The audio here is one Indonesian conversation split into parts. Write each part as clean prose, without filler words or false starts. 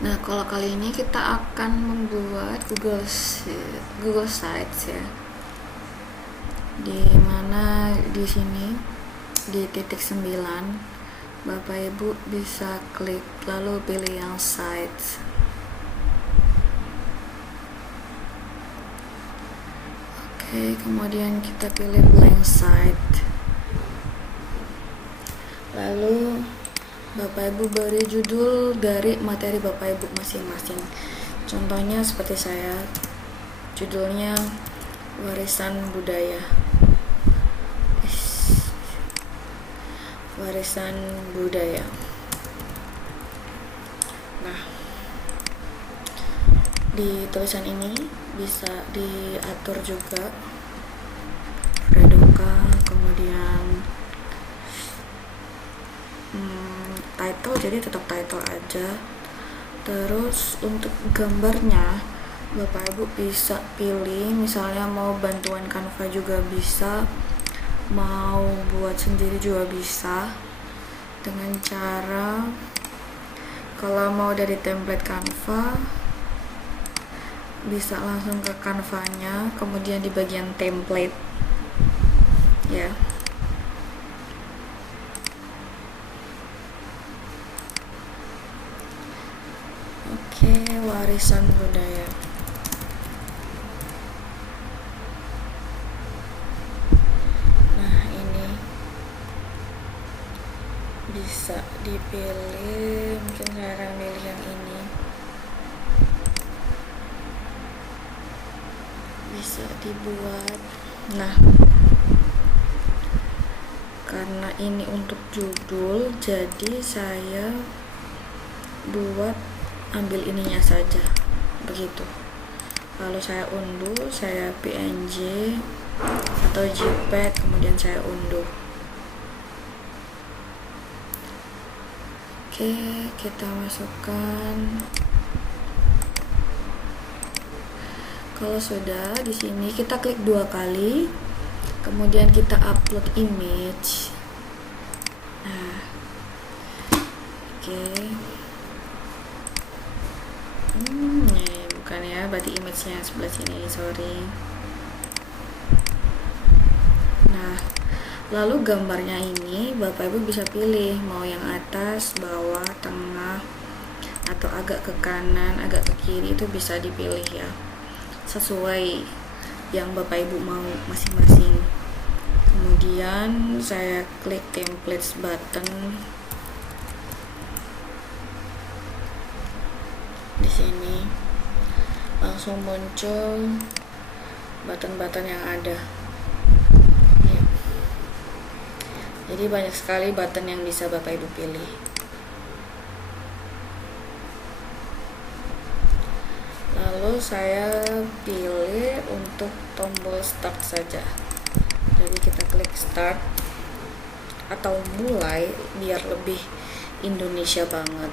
Nah, kalau kali ini kita akan membuat Google Sites ya. Di mana di sini di titik 9 Bapak Ibu bisa klik lalu pilih yang Sites. Oke, kemudian kita pilih blank site. Lalu Bapak Ibu beri judul dari materi Bapak Ibu masing-masing. Contohnya seperti saya, judulnya warisan budaya. Warisan budaya. Nah, di tulisan ini bisa diatur juga redoka, kemudian title, jadi tetap title aja. Terus untuk gambarnya Bapak Ibu bisa pilih, misalnya mau bantuan Canva juga bisa, mau buat sendiri juga bisa, dengan cara kalau mau dari template Canva bisa langsung ke Canva-nya, kemudian di bagian template ya. Oke, warisan budaya. Nah, ini bisa dipilih, mungkin saya akan pilih yang ini. Bisa dibuat. Nah, karena ini untuk judul, jadi saya buat ambil ininya saja begitu. Lalu saya unduh, saya PNG atau JPEG, kemudian saya unduh. Oke, kita masukkan. Kalau sudah, di sini kita klik 2 kali, kemudian kita upload image. Nah, oke. Bukan ya, berarti image-nya sebelah sini, sorry. Nah, lalu gambarnya ini Bapak Ibu bisa pilih mau yang atas, bawah, tengah, atau agak ke kanan, agak ke kiri, itu bisa dipilih ya, sesuai yang Bapak Ibu mau masing-masing. Kemudian saya klik templates button. Di sini langsung muncul button-button yang ada ya. Jadi banyak sekali button yang bisa Bapak Ibu pilih. Lalu saya pilih untuk tombol start saja. Jadi kita klik start atau mulai biar lebih Indonesia banget.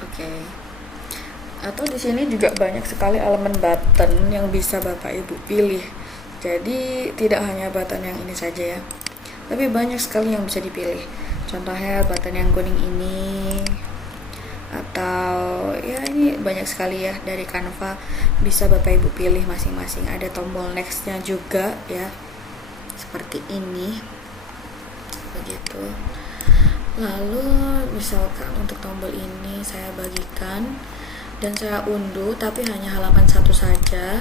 Oke. Atau di sini juga banyak sekali elemen button yang bisa Bapak Ibu pilih. Jadi tidak hanya button yang ini saja ya, tapi banyak sekali yang bisa dipilih. Contohnya button yang kuning ini, atau ya ini banyak sekali ya dari Canva, bisa Bapak Ibu pilih masing-masing. Ada tombol next-nya juga ya, seperti ini begitu. Lalu misalkan untuk tombol ini saya bagikan dan saya unduh, tapi hanya halaman 1 saja.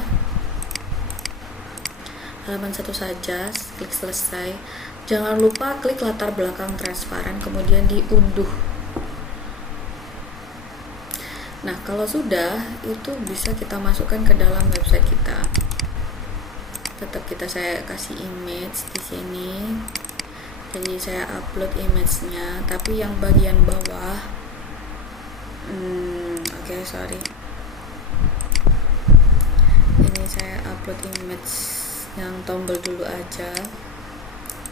Halaman 1 saja, klik selesai. Jangan lupa klik latar belakang transparan, kemudian diunduh. Nah, kalau sudah, itu bisa kita masukkan ke dalam website kita. Tetap saya kasih image di sini. Jadi saya upload image-nya, tapi yang bagian bawah sorry. Ini saya upload image yang tombol dulu aja.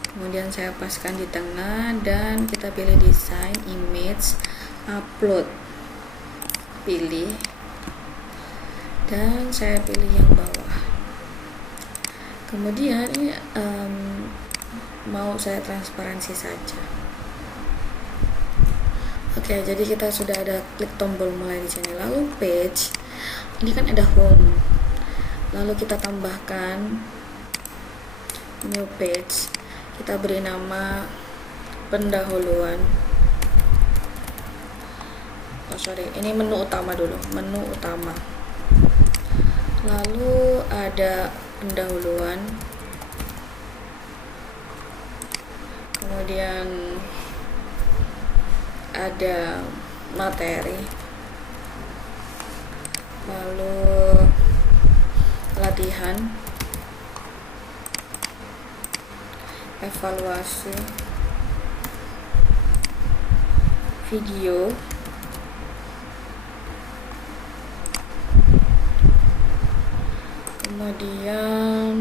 Kemudian saya paskan di tengah dan kita pilih desain, image, upload. Pilih. Dan saya pilih yang bawah. Kemudian ini mau saya transparansi saja. Oke, jadi kita sudah ada klik tombol mulai di sini. Lalu page, ini kan ada home. Lalu kita tambahkan new page. Kita beri nama pendahuluan. Oh sorry, ini menu utama dulu, menu utama. Lalu ada pendahuluan. Kemudian ada materi, lalu latihan, evaluasi, video, kemudian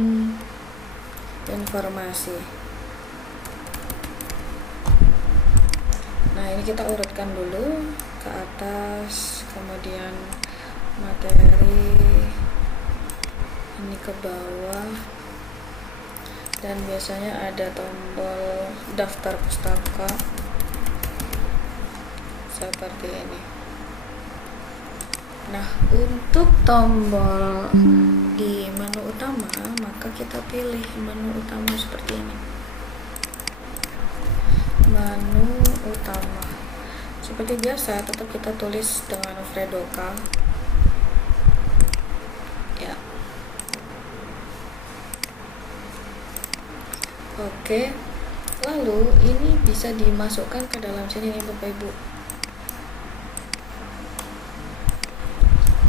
informasi. Nah, ini kita urutkan dulu ke atas, kemudian materi, ini ke bawah, dan biasanya ada tombol daftar pustaka seperti ini. Nah, untuk tombol di menu utama, maka kita pilih menu utama seperti ini. Menu utama seperti biasa, tetap kita tulis dengan Fredoka ya. Oke, lalu ini bisa dimasukkan ke dalam sini nih Bapak Ibu.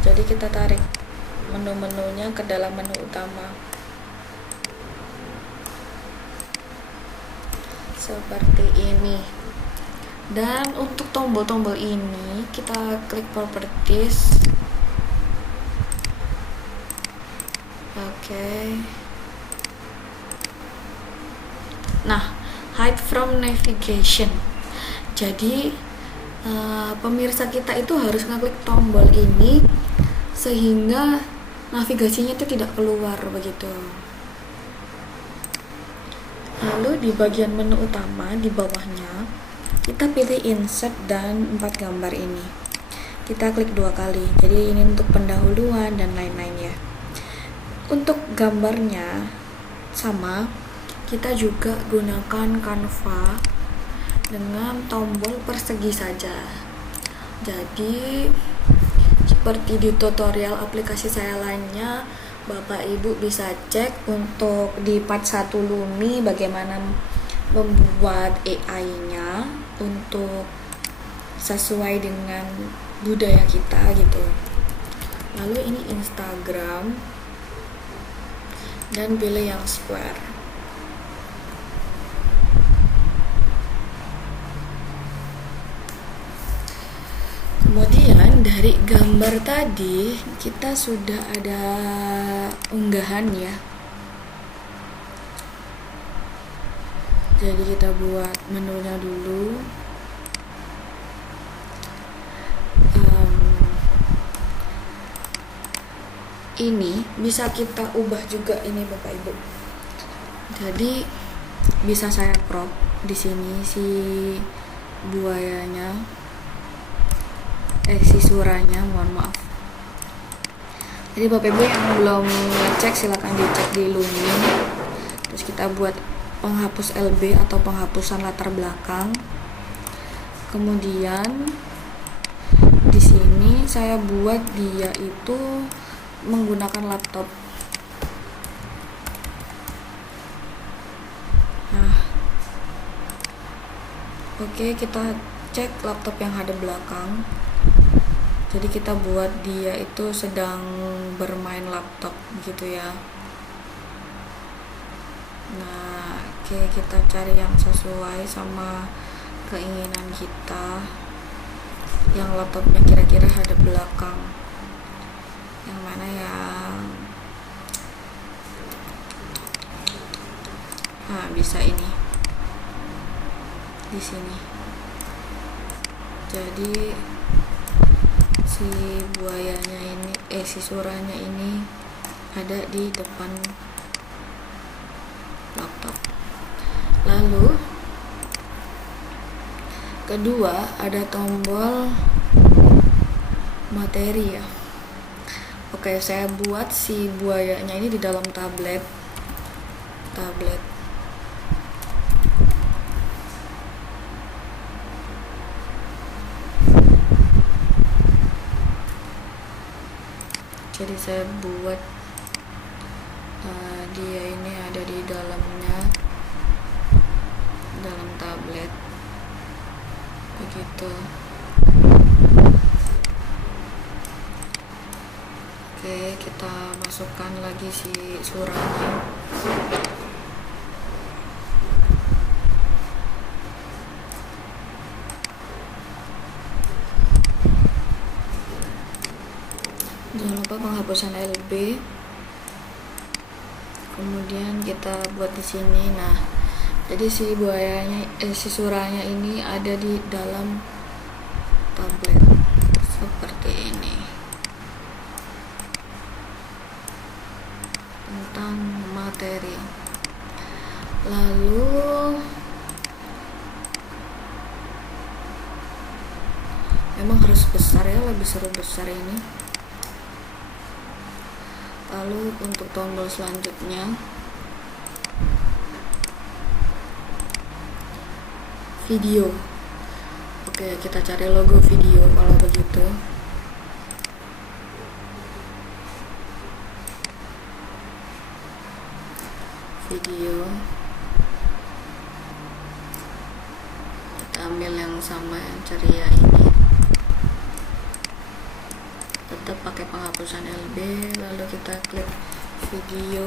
Jadi kita tarik menu-menunya ke dalam menu utama seperti ini. Dan untuk tombol-tombol ini kita klik properties. Oke. Nah, hide from navigation. Jadi pemirsa kita itu harus ngeklik tombol ini sehingga navigasinya itu tidak keluar begitu. Lalu di bagian menu utama di bawahnya kita pilih insert dan 4 gambar ini. Kita klik 2 kali. Jadi ini untuk pendahuluan dan lain-lain ya. Untuk gambarnya sama, kita juga gunakan Canva dengan tombol persegi saja. Jadi seperti di tutorial aplikasi saya lainnya, Bapak Ibu bisa cek untuk di part 1 Lumi bagaimana membuat AI-nya untuk sesuai dengan budaya kita gitu. Lalu ini Instagram dan pilih yang square. Kemudian dari gambar tadi kita sudah ada unggahan ya. Jadi kita buat menunya dulu. Ini bisa kita ubah juga ini Bapak Ibu. Jadi bisa saya crop di sini si buayanya, si suranya, mohon maaf. Jadi Bapak Ibu yang belum ngecek silakan dicek di Lumi. Terus kita buat penghapus LB atau penghapusan latar belakang. Kemudian di sini saya buat dia itu menggunakan laptop. Nah, oke, kita cek laptop yang ada belakang. Jadi kita buat dia itu sedang bermain laptop gitu ya. Nah, oke, kita cari yang sesuai sama keinginan kita, yang laptopnya kira-kira ada belakang yang mana yang bisa ini di sini. Jadi si buayanya ini si suranya ini ada di depan laptop. Lalu Kedua, ada tombol materi ya. Oke, saya buat si buayanya ini di dalam tablet. Jadi saya buat dia ini ada di dalamnya, dalam tablet begitu. Oke, kita masukkan lagi si suratnya. Jangan lupa penghapusan LB. Kemudian kita buat di sini. Nah, jadi si buayanya, si surahnya ini ada di dalam tablet seperti ini. Tentang materi. Lalu memang harus besar ya, lebih seru besar ini. Lalu untuk tombol selanjutnya, video. Oke, kita cari logo video kalau begitu. Video. Kita ambil yang sama, yang ceria ini. Tetap pakai penghapusan LB, lalu kita klik video.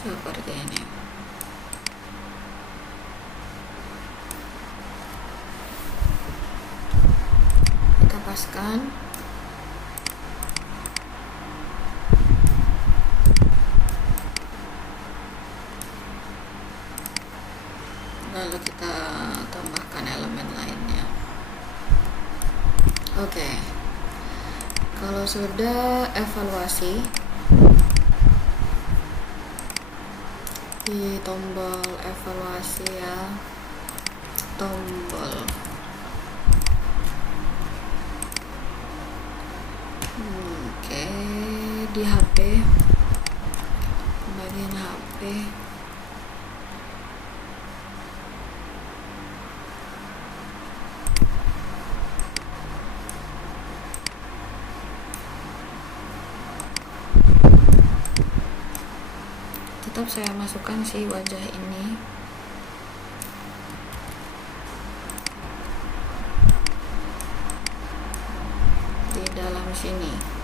Seperti ini. Kita paskan. Lalu kita tambahkan elemen lainnya. Oke. Kalau sudah evaluasi, di tombol evaluasi ya, tombol oke, di HP, bagian HP, tetap saya masukkan si wajah ini. Di dalam sini.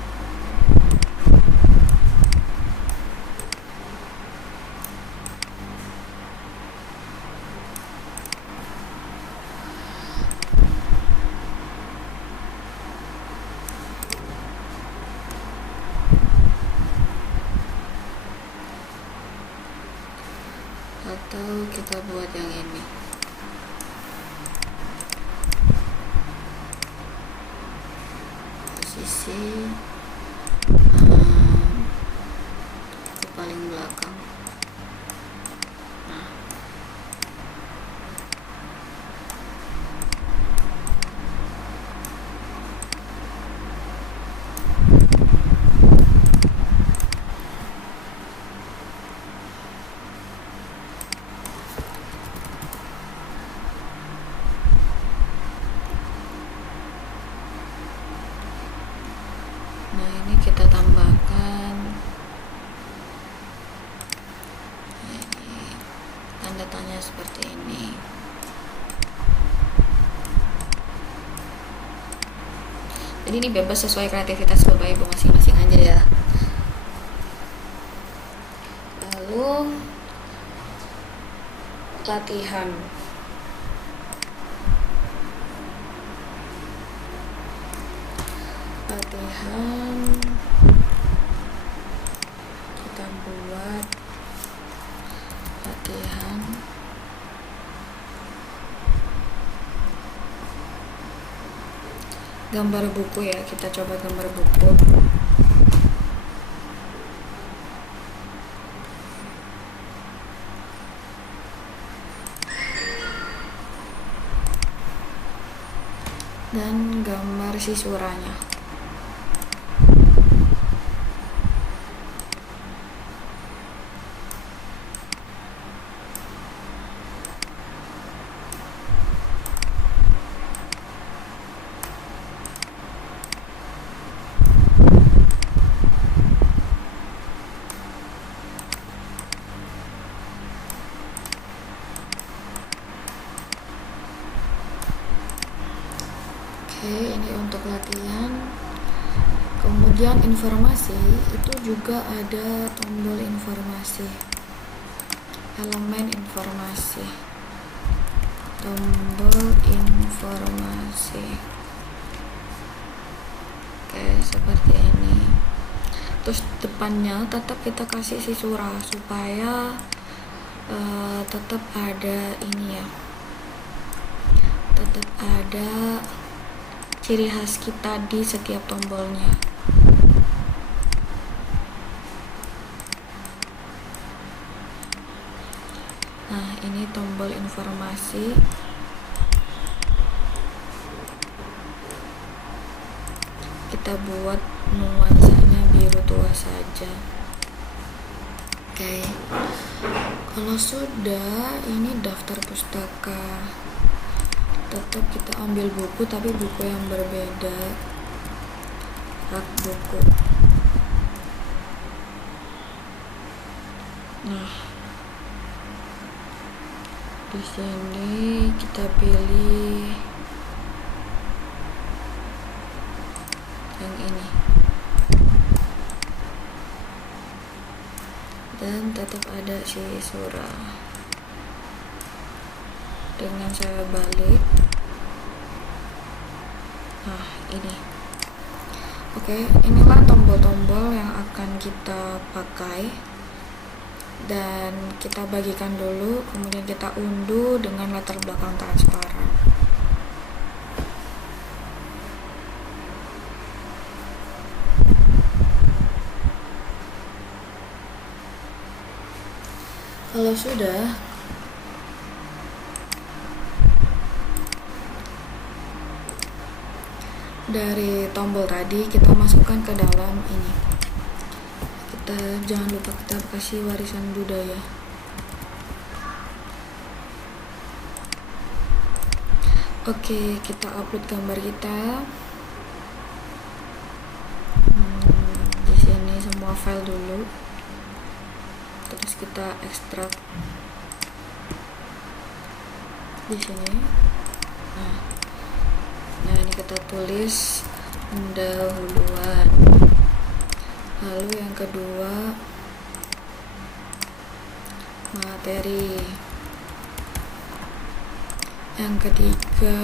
Atau kita buat yang ini. Posisi ke paling belakang. Nah, ini kita tambahkan ini, tanda tanya seperti ini. Jadi ini bebas sesuai kreativitas Bapak Ibu masing-masing aja ya. Lalu latihan. Kita buat latihan gambar buku ya, kita coba gambar buku. dan gambar sisuranya. Oke, ini untuk latihan. Kemudian informasi itu juga ada tombol informasi, elemen informasi, tombol informasi. Oke, seperti ini. Terus depannya tetap kita kasih sisura supaya tetap ada ini ya, tetap ada ciri khas kita di setiap tombolnya. Nah, ini tombol informasi. Kita buat nuansanya biru tua saja. Oke. Kalau sudah, ini daftar pustaka. Tetap kita ambil buku, tapi buku yang berbeda. Rak buku. Nah, di sini kita pilih yang ini. Dan tetap ada sisura. Dengan saya balik. Nah, ini. Oke, inilah tombol-tombol yang akan kita pakai. Dan kita bagikan dulu, kemudian kita unduh dengan latar belakang transparan. Kalau sudah, dari tombol tadi kita masukkan ke dalam ini. Kita jangan lupa kita kasih warisan budaya. Oke, kita upload gambar kita. Di sini semua file dulu. Terus kita ekstrak di sini. Nah, ini kita tulis pendahuluan. Lalu yang kedua, materi. Yang ketiga,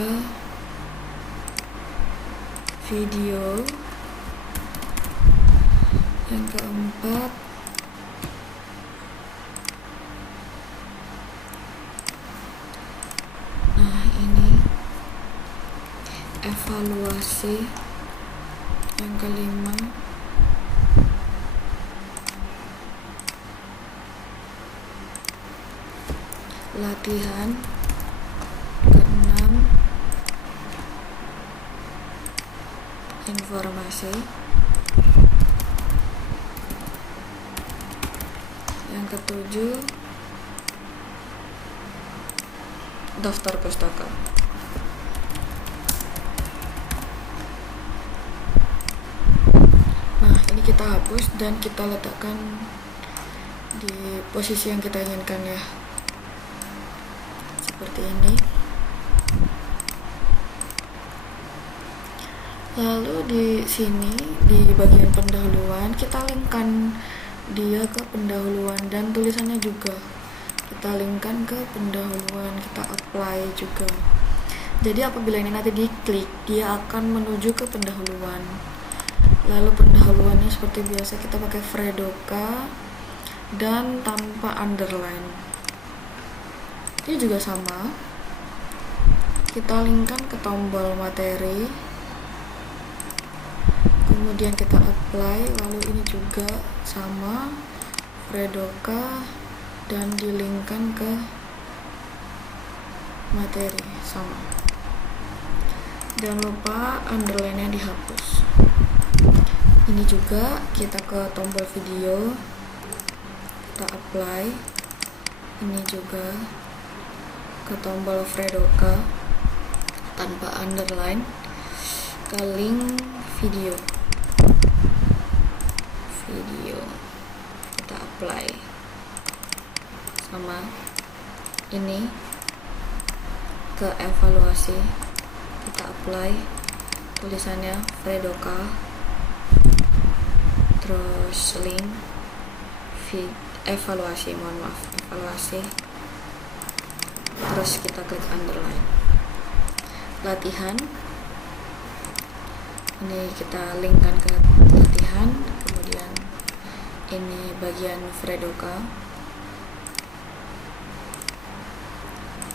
video. Yang keempat, evaluasi. Yang kelima, latihan. Keenam, informasi. Yang ketujuh, daftar pustaka. Nah, ini kita hapus dan kita letakkan di posisi yang kita inginkan ya. Seperti ini. Lalu di sini di bagian pendahuluan kita linkkan dia ke pendahuluan dan tulisannya juga kita linkkan ke pendahuluan, kita apply juga. Jadi apabila ini nanti diklik, dia akan menuju ke pendahuluan. Lalu pendahuluannya seperti biasa kita pakai Fredoka dan tanpa underline. Ini juga sama, kita linkkan ke tombol materi, kemudian kita apply. Lalu ini juga sama, Fredoka dan dilinkkan ke materi sama. Jangan lupa underline-nya dihapus. Ini juga kita ke tombol video, kita apply. Ini juga ke tombol Fredoka tanpa underline, ke link video, kita apply. Sama ini ke evaluasi, kita apply, tulisannya Fredoka, terus link evaluasi, terus kita klik underline. Latihan, ini kita linkkan ke latihan, kemudian ini bagian Fredoka,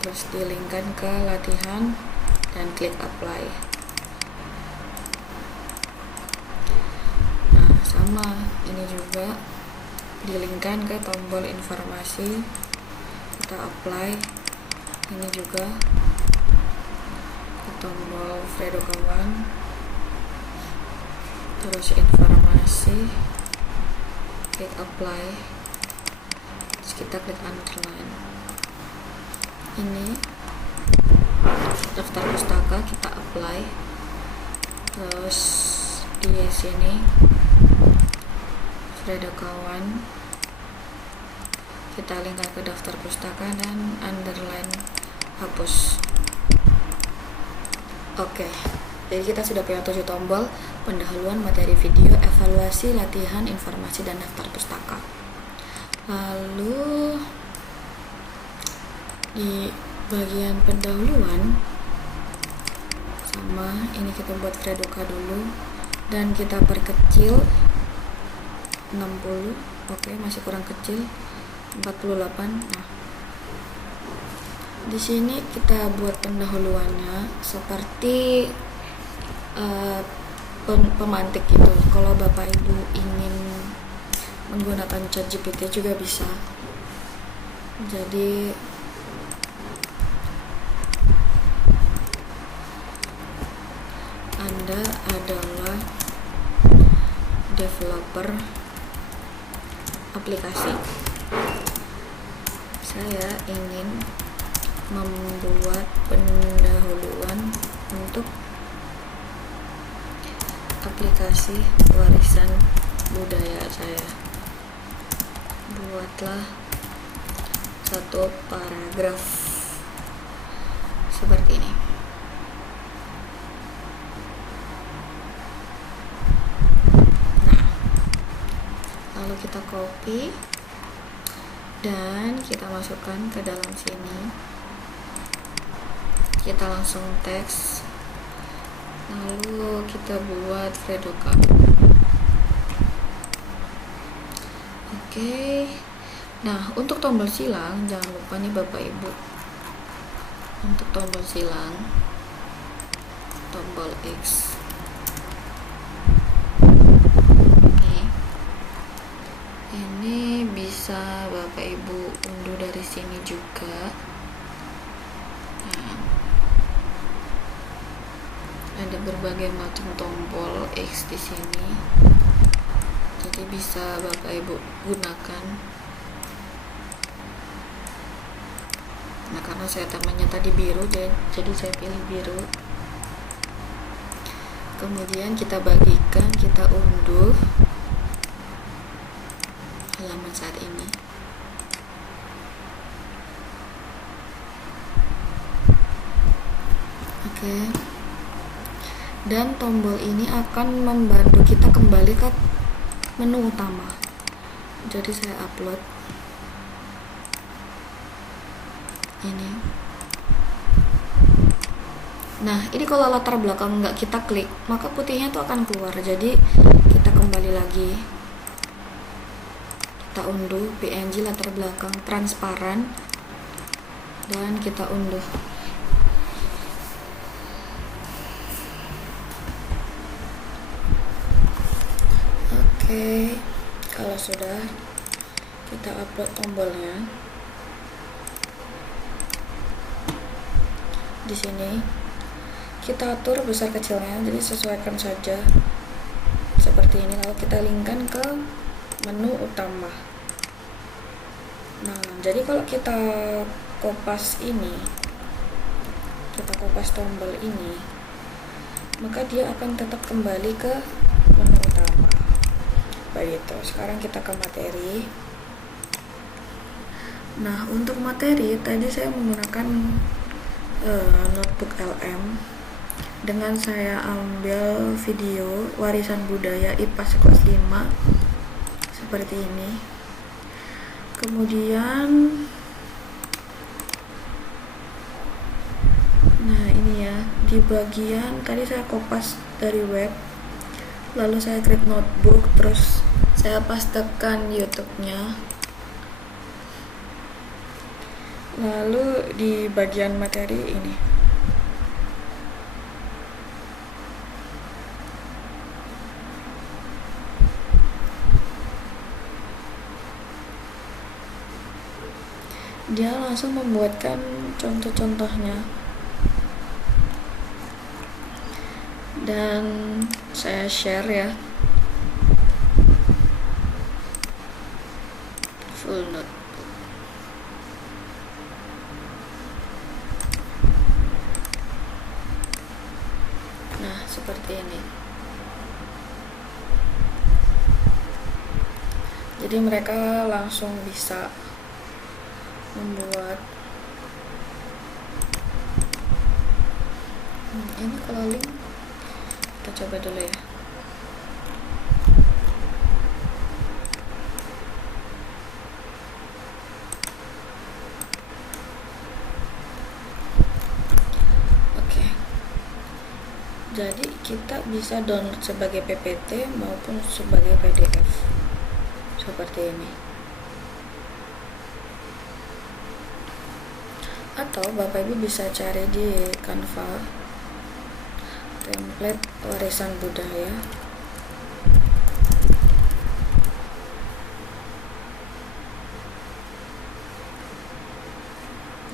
terus dilinkkan ke latihan dan klik apply. Nah, sama ini juga dilinkkan ke tombol informasi, kita apply. Ini juga ke tombol Fredoka One, terus informasi, klik apply, terus kita klik underline. Ini daftar pustaka, kita apply, terus di sini Fredoka One, kita linkkan ke daftar pustaka dan underline hapus. Oke, jadi kita sudah punya 7 tombol: pendahuluan, materi video, evaluasi, latihan, informasi, dan daftar pustaka. Lalu di bagian pendahuluan, sama ini kita buat Fredoka dulu dan kita perkecil 60. Oke, masih kurang kecil, 48. Nah, di sini kita buat pendahuluannya seperti pemantik gitu. Kalau Bapak Ibu ingin menggunakan ChatGPT juga bisa. Jadi Anda adalah developer aplikasi. Saya ingin membuat pendahuluan untuk aplikasi warisan budaya saya. Buatlah satu paragraf seperti ini. Nah, lalu kita copy dan kita masukkan ke dalam sini. Kita langsung teks, lalu kita buat Fredoka. Oke. Nah, untuk tombol silang jangan lupa nih Bapak Ibu, untuk tombol silang, tombol X ini bisa Bapak Ibu unduh dari sini juga. Ada berbagai macam tombol X di sini, jadi bisa Bapak Ibu gunakan. Nah, karena saya temanya tadi biru, jadi saya pilih biru. Kemudian kita bagikan, kita unduh halaman saat ini. Oke. Dan tombol ini akan membantu kita kembali ke menu utama. Jadi saya upload ini. Nah, ini kalau latar belakang nggak kita klik, maka putihnya tuh akan keluar. Jadi kita kembali lagi, kita unduh PNG latar belakang transparan dan kita unduh. Oke, kalau sudah, kita upload tombolnya. Di sini kita atur besar kecilnya, jadi sesuaikan saja seperti ini, lalu kita linkkan ke menu utama. Nah, jadi kalau kita kopas tombol ini, maka dia akan tetap kembali ke menu utama. Begitu. Sekarang kita ke materi. Nah, untuk materi tadi saya menggunakan notebook LM dengan saya ambil video warisan budaya IPA kelas 5 seperti ini. Kemudian nah ini ya, di bagian tadi saya kopas dari web, lalu saya klik notebook, terus saya pastekan YouTube-nya. Lalu di bagian materi ini, dia langsung membuatkan contoh-contohnya, dan saya share ya, full note. Nah, seperti ini. Jadi mereka langsung bisa membuat ini. Kalau link kita coba dulu ya. Jadi kita bisa download sebagai PPT maupun sebagai PDF seperti ini. Atau Bapak Ibu bisa cari di Canva template warisan budaya.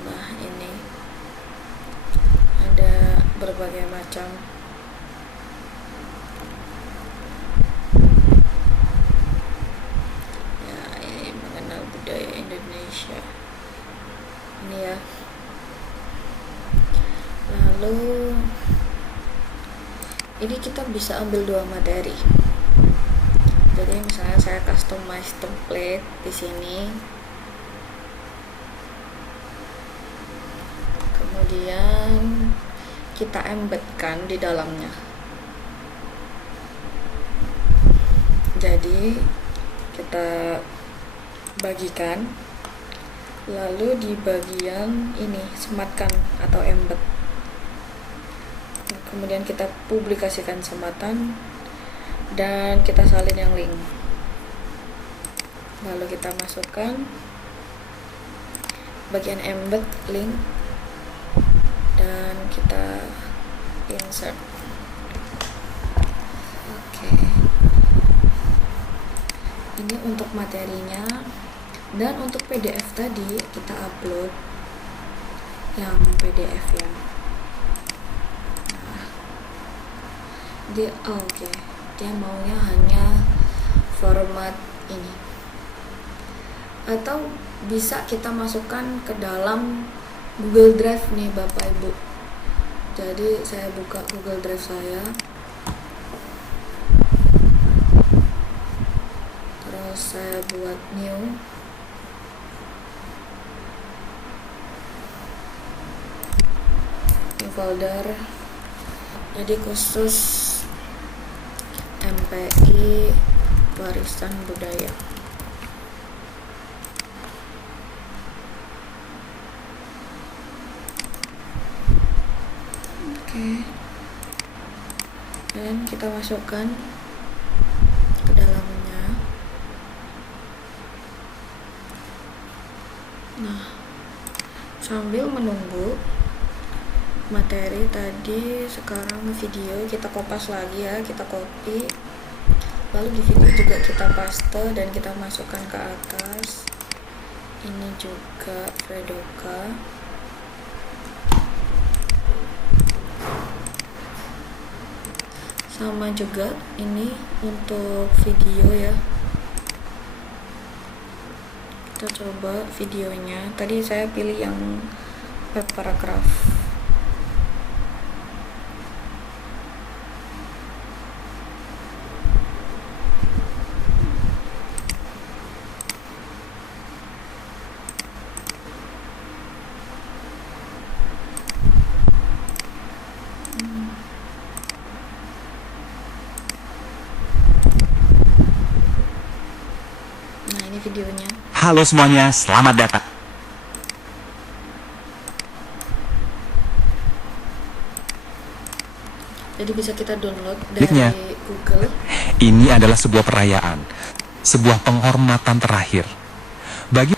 Nah, ini ada berbagai macam. Indonesia ini ya. Lalu ini kita bisa ambil dua materi. Jadi misalnya saya customize template di sini, kemudian kita embedkan di dalamnya. Jadi kita bagikan, lalu di bagian ini sematkan atau embed, kemudian kita publikasikan sematan dan kita salin yang link, lalu kita masukkan bagian embed link dan kita insert. Oke. Ini untuk materinya. Dan untuk PDF tadi kita upload yang PDF ya. Nah, dia maunya hanya format ini. Atau bisa kita masukkan ke dalam Google Drive nih Bapak Ibu. Jadi saya buka Google Drive saya. Terus saya buat new. Folder, jadi khusus MPI warisan budaya. Oke. Dan kita masukkan ke dalamnya. Nah, sambil menunggu materi tadi, sekarang video kita kopas lagi ya, kita copy, lalu di video juga kita paste dan kita masukkan ke atas. Ini juga Fredoka. Sama juga ini untuk video ya, kita coba videonya. Tadi saya pilih yang web paragraph. Nah, ini videonya. Halo semuanya, selamat datang. Jadi bisa kita download Linknya. dari Google. Ini adalah sebuah perayaan, sebuah penghormatan terakhir bagi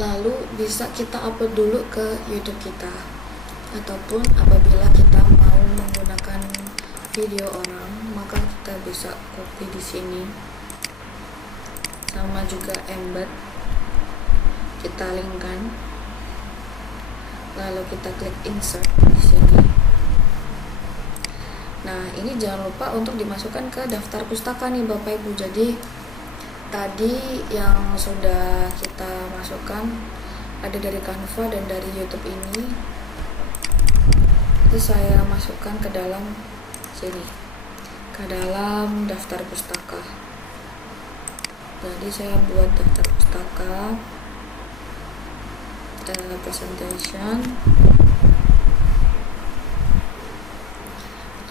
Lalu bisa kita upload dulu ke YouTube kita, ataupun apabila kita mau menggunakan video orang, maka kita bisa copy di sini. Sama juga embed, kita linkkan, lalu kita klik insert di sini. Nah, ini jangan lupa untuk dimasukkan ke daftar pustaka nih Bapak Ibu. Jadi tadi yang sudah kita masukkan ada dari Canva dan dari YouTube ini, itu saya masukkan ke dalam sini, ke dalam daftar pustaka. Jadi saya buat daftar pustaka, presentation,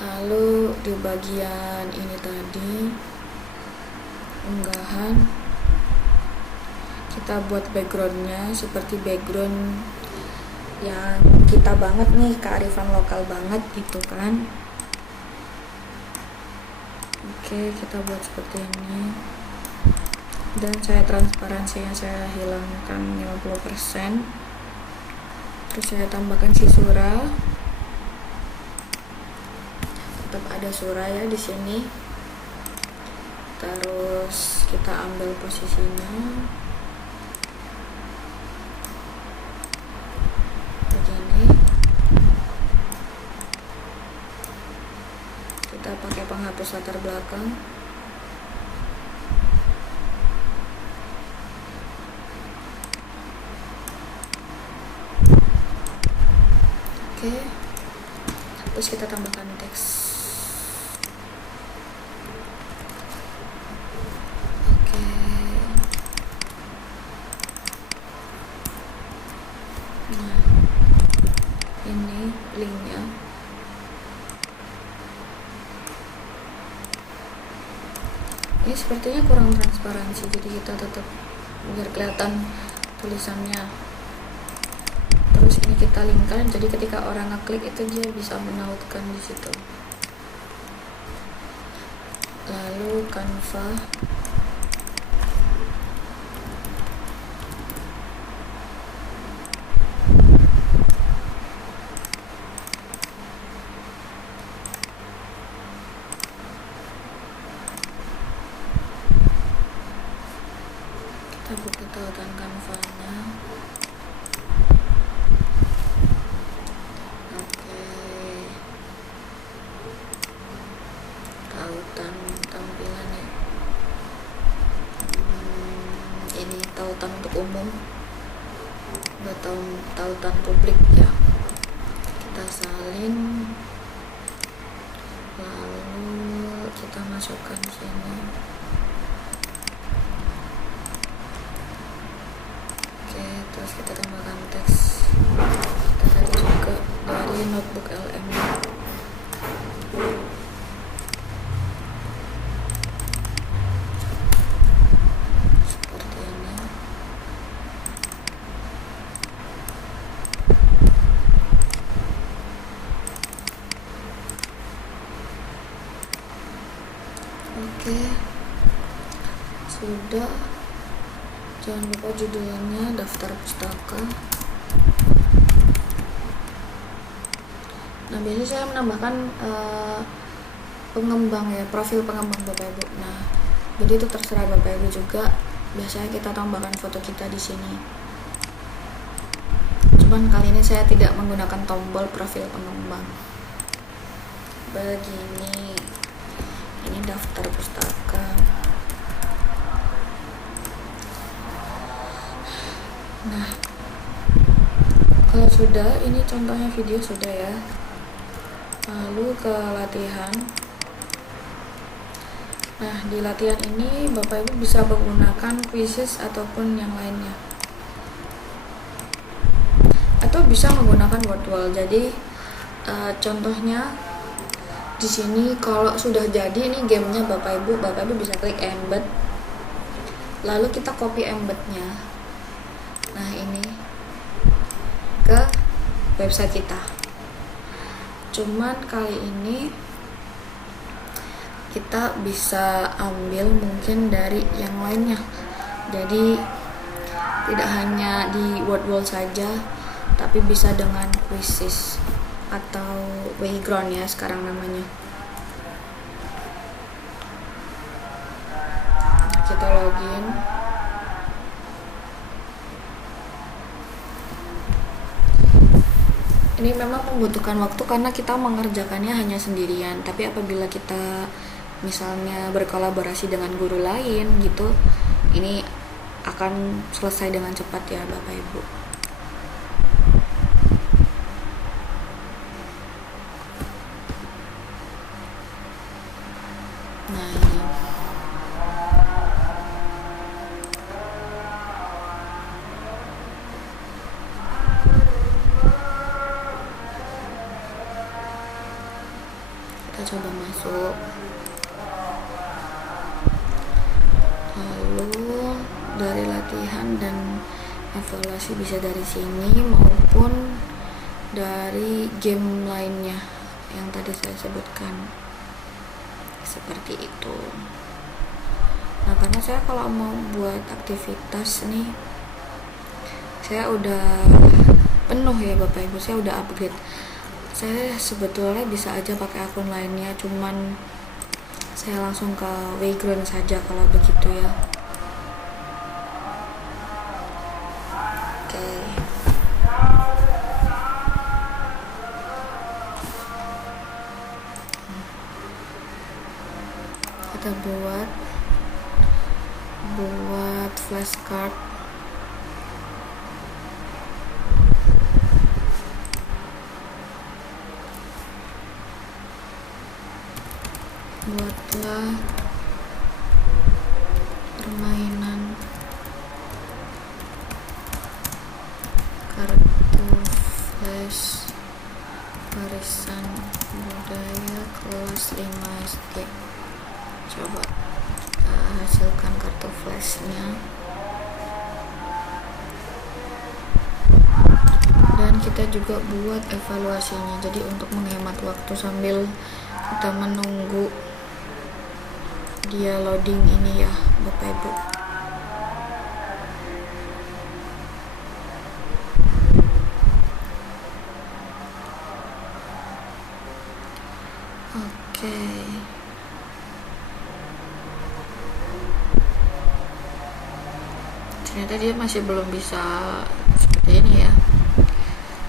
lalu di bagian ini tadi unggahan, kita buat backgroundnya seperti background yang kita banget nih, kearifan lokal banget gitu kan. Oke, kita buat seperti ini, dan saya transparansinya saya hilangkan 50%. Terus saya tambahkan si surah, tetap ada surah ya di sini. Terus kita ambil posisinya begini, kita pakai penghapus latar belakang. Oke, terus kita tambahkan teks. Oke, nah ini linknya. Ini sepertinya kurang transparansi, jadi kita tetap biar kelihatan tulisannya. Terus ini kita linkkan, jadi ketika orang ngeklik itu dia bisa menautkan di situ. Lalu Canva, kita buka tautan Canva-nya. Oke, tautan tampilan ya. Ini tautan untuk umum, buat tautan publik ya. Kita salin, lalu kita masukkan sini. Oke, terus kita tambahkan teks. Kita tadi juga dari notebook LM. Seperti ini. Oke, sudah. Jangan lupa judulnya daftar pustaka. Nah, biasanya saya menambahkan pengembang ya, profil pengembang Bapak Ibu. Nah, jadi itu terserah Bapak Ibu juga. Biasanya kita tambahkan foto kita di sini. cuman kali ini saya tidak menggunakan tombol profil pengembang. Begini, ini daftar pustaka. Nah, kalau sudah, ini contohnya video sudah ya. Lalu ke latihan. Nah, di latihan ini Bapak Ibu bisa menggunakan quizzes ataupun yang lainnya, atau bisa menggunakan word wall. Jadi contohnya di sini kalau sudah jadi ini gamenya Bapak Ibu bisa klik embed, lalu kita copy embednya. Nah, ini ke website kita. Cuman kali ini kita bisa ambil mungkin dari yang lainnya. Jadi tidak hanya di word wall saja, tapi bisa dengan quizzes atau Wayground ya sekarang namanya. Kita login. Ini memang membutuhkan waktu karena kita mengerjakannya hanya sendirian, tapi apabila kita misalnya berkolaborasi dengan guru lain gitu, ini akan selesai dengan cepat ya Bapak Ibu. Nah, ini kita coba masuk. Lalu dari latihan dan evaluasi bisa dari sini maupun dari game lainnya yang tadi saya sebutkan, seperti itu. Nah, karena saya kalau mau buat aktivitas nih, saya udah penuh ya Bapak Ibu, saya udah upgrade. Saya sebetulnya bisa aja pakai akun lainnya, cuman saya langsung ke Wayground saja kalau begitu ya. Oke. Kita buat flashcard. Buatlah permainan kartu flash warisan budaya kelas 5 SD. Coba kita hasilkan kartu flashnya, dan kita juga buat evaluasinya. Jadi untuk menghemat waktu sambil kita menunggu dia loading ini ya Bapak Ibu. Oke. Ternyata dia masih belum bisa seperti ini ya,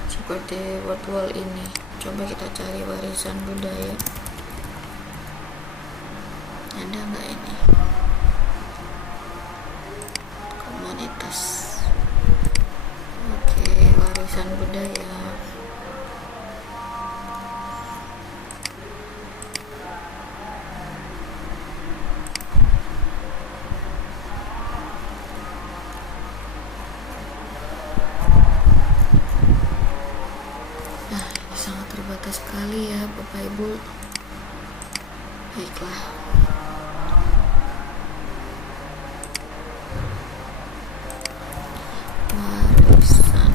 seperti word wall ini. Coba kita cari warisan budaya, ada nggak ini? Komunitas. Oke, warisan budaya. Nah, ini sangat terbatas sekali ya Bapak Ibu. Baiklah. Warisan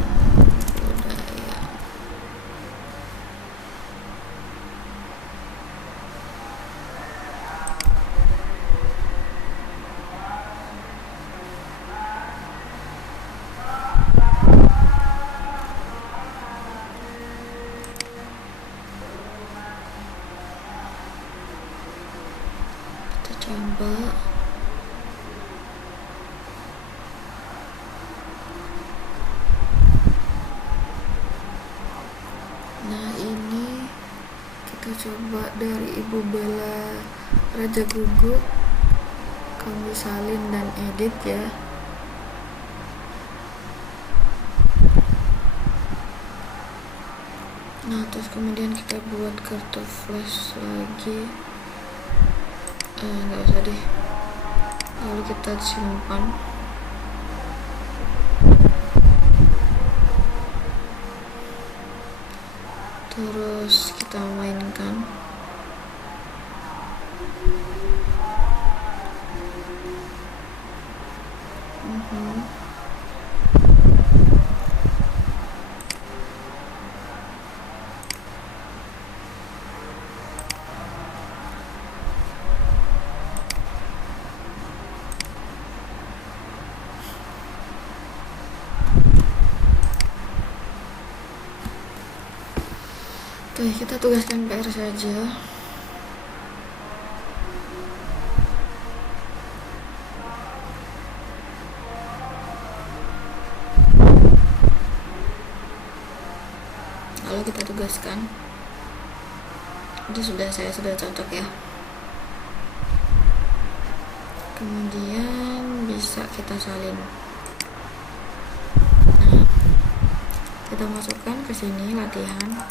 budaya. Kita coba. Kita coba dari Ibu Bella Raja Guguk, kami salin dan edit ya. Nah, terus kemudian kita buat kartu flash lagi. Nggak usah deh. Lalu kita simpan. Terus kita mainkan. Oke, kita tugaskan PR saja. Lalu kita tugaskan. Itu saya sudah cocok ya. Kemudian bisa kita salin. Nah, kita masukkan ke sini latihan.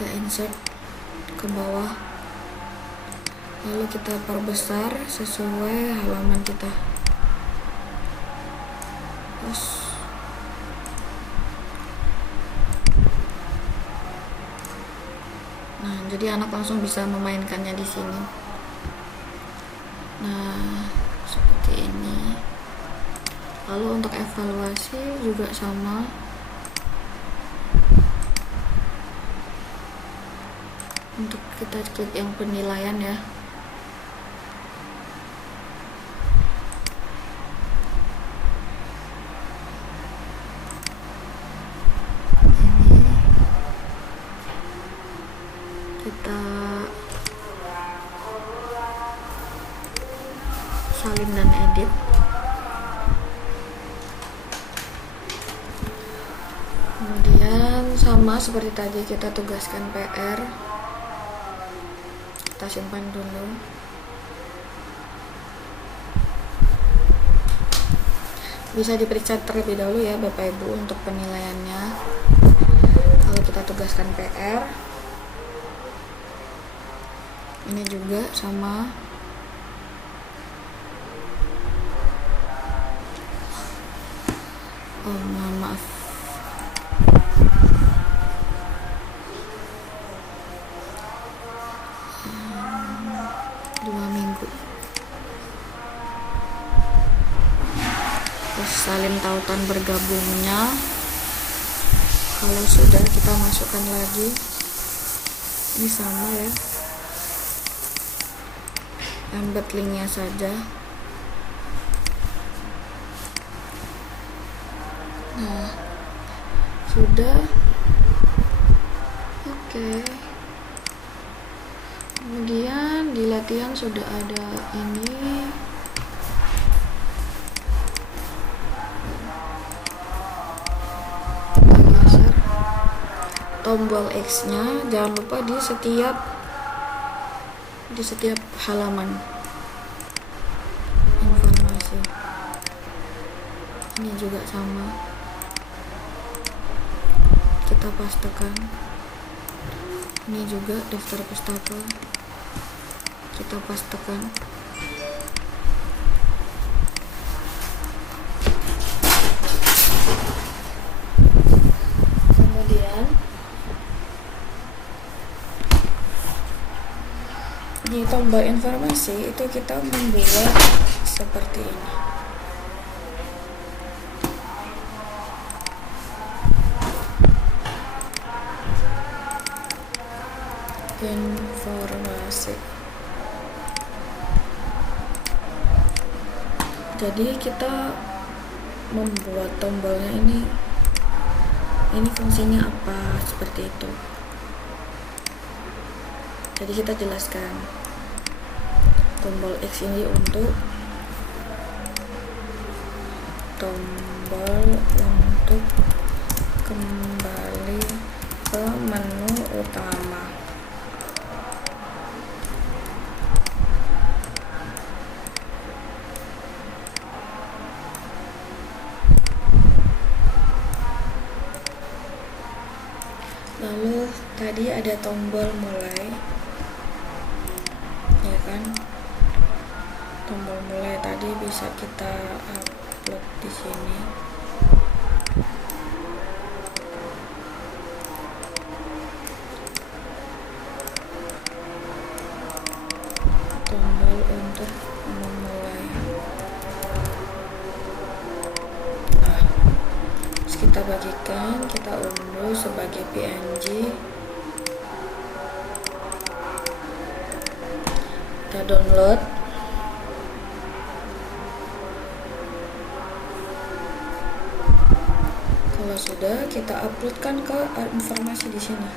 Insert ke bawah, lalu kita perbesar sesuai halaman kita. Terus nah, jadi anak langsung bisa memainkannya di sini. Nah, seperti ini. Lalu untuk evaluasi juga sama. Untuk kita klik yang penilaian ya. Ini kita salin dan edit. Kemudian sama seperti tadi, kita tugaskan PR. Kita simpan dulu. Bisa diperiksa terlebih dahulu ya Bapak Ibu untuk penilaiannya. Lalu kita tugaskan PR. Ini juga sama. Mohon maaf. Salin tautan bergabungnya. Kalau sudah, kita masukkan lagi. Ini sama ya, embed linknya saja. Nah, sudah. Oke. Kemudian di latihan sudah ada ini. Tombol X-nya jangan lupa di setiap halaman informasi. Ini juga sama. Kita pastekan. Ini juga daftar pustaka. Kita pastekan. Di tombol informasi itu kita membuat seperti ini. Informasi. Jadi kita membuat tombolnya ini fungsinya apa, seperti itu. Jadi kita jelaskan. tombol X ini untuk kembali ke menu utama. Lalu tadi ada tombol mulai, ya kan? Tombol mulai tadi bisa kita upload di sini. Tombol untuk memulai. Nah, terus kita bagikan, kita unduh sebagai PNG. Kita download. Kalau sudah, kita uploadkan ke informasi di sini.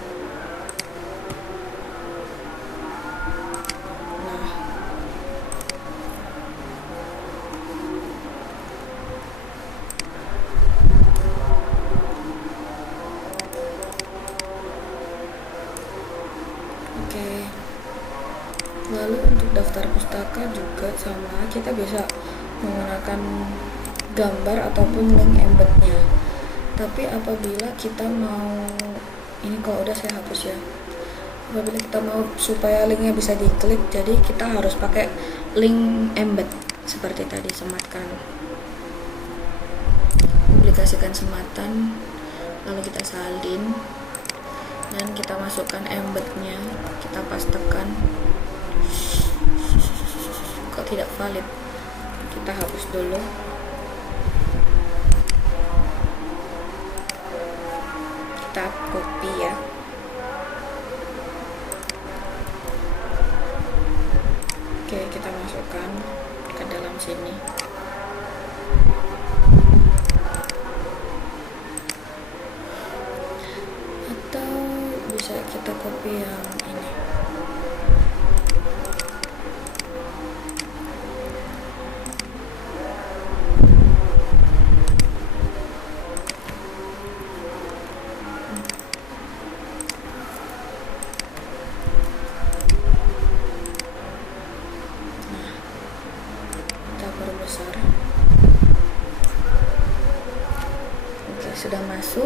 Nah, oke. Lalu untuk daftar pustaka juga sama, kita bisa menggunakan gambar ataupun link embednya. Tapi apabila kita mau, ini kalau udah saya hapus ya, apabila kita mau supaya linknya bisa diklik, jadi kita harus pakai link embed seperti tadi, sematkan, publikasikan sematan, lalu kita salin dan kita masukkan embednya, kita pastekan. Kok tidak valid, kita hapus dulu. Kita copy ya. Oke, kita masukkan ke dalam sini. Atau bisa kita copy yang ini. Perbesar. Oke, sudah masuk.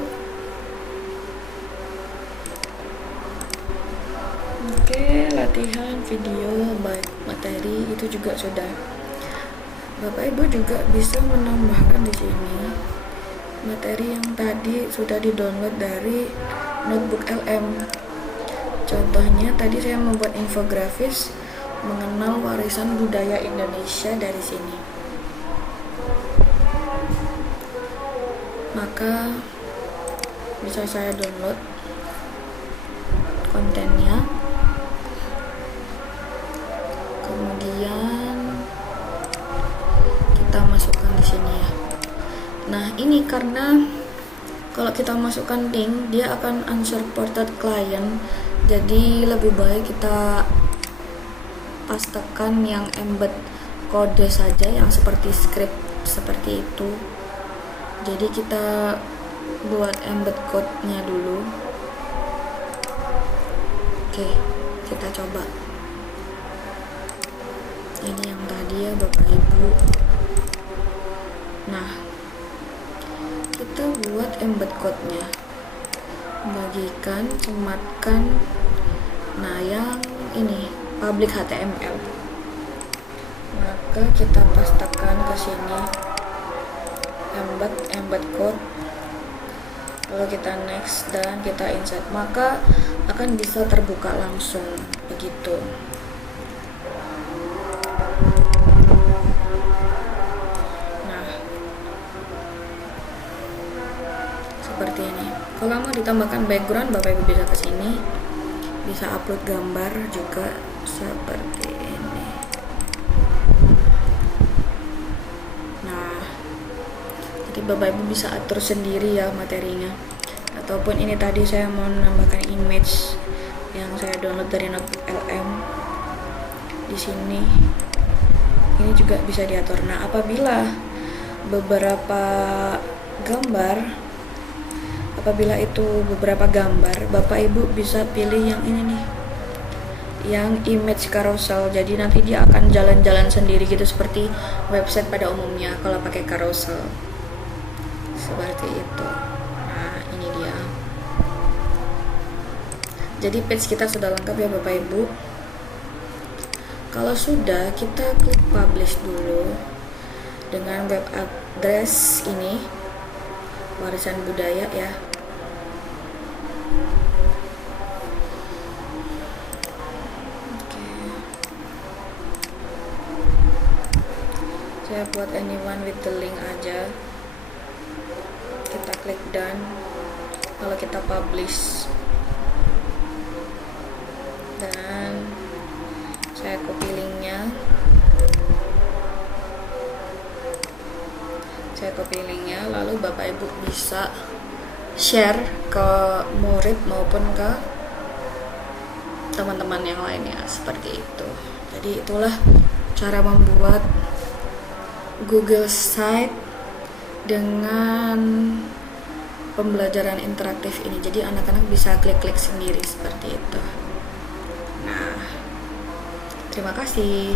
Oke, latihan video baik materi itu juga sudah. Bapak Ibu juga bisa menambahkan di sini materi yang tadi sudah di-download dari Notebook LM. Contohnya tadi saya membuat infografis mengenal warisan budaya Indonesia dari sini. Maka bisa saya download kontennya, kemudian kita masukkan di sini ya. Nah, ini karena kalau kita masukkan link, dia akan unsupported client, jadi lebih baik kita pastekan yang embed kode saja, yang seperti script seperti itu. Jadi kita buat embed code-nya dulu. Oke, kita coba. Ini yang tadi ya Bapak Ibu. Nah, kita buat embed code-nya. Bagikan, sematkan. Nah, yang ini public HTML. Maka kita pastekan ke sini embed code, lalu kita next dan kita insert, maka akan bisa terbuka langsung begitu. Nah, seperti ini. Kalau mau ditambahkan background, Bapak Ibu bisa ke sini, bisa upload gambar juga seperti ini. Nah, jadi Bapak Ibu bisa atur sendiri ya materinya. Ataupun ini tadi saya mau menambahkan image yang saya download dari Notebook LM. Di di sini ini juga bisa diatur. Nah, apabila itu beberapa gambar, Bapak Ibu bisa pilih yang ini nih, yang image carousel. Jadi nanti dia akan jalan-jalan sendiri gitu, seperti website pada umumnya kalau pakai carousel, seperti itu. Nah, ini dia. Jadi page kita sudah lengkap ya Bapak Ibu. Kalau sudah, kita klik publish dulu dengan web address ini, warisan budaya ya. Oke. Saya buat anyone with the link aja. Kita klik done, lalu kita publish, dan saya copy linknya. Lalu Bapak Ibu bisa share ke murid maupun ke teman-teman yang lainnya, seperti itu. Jadi itulah cara membuat Google Site dengan pembelajaran interaktif ini. Jadi anak-anak bisa klik-klik sendiri seperti itu. Nah, terima kasih.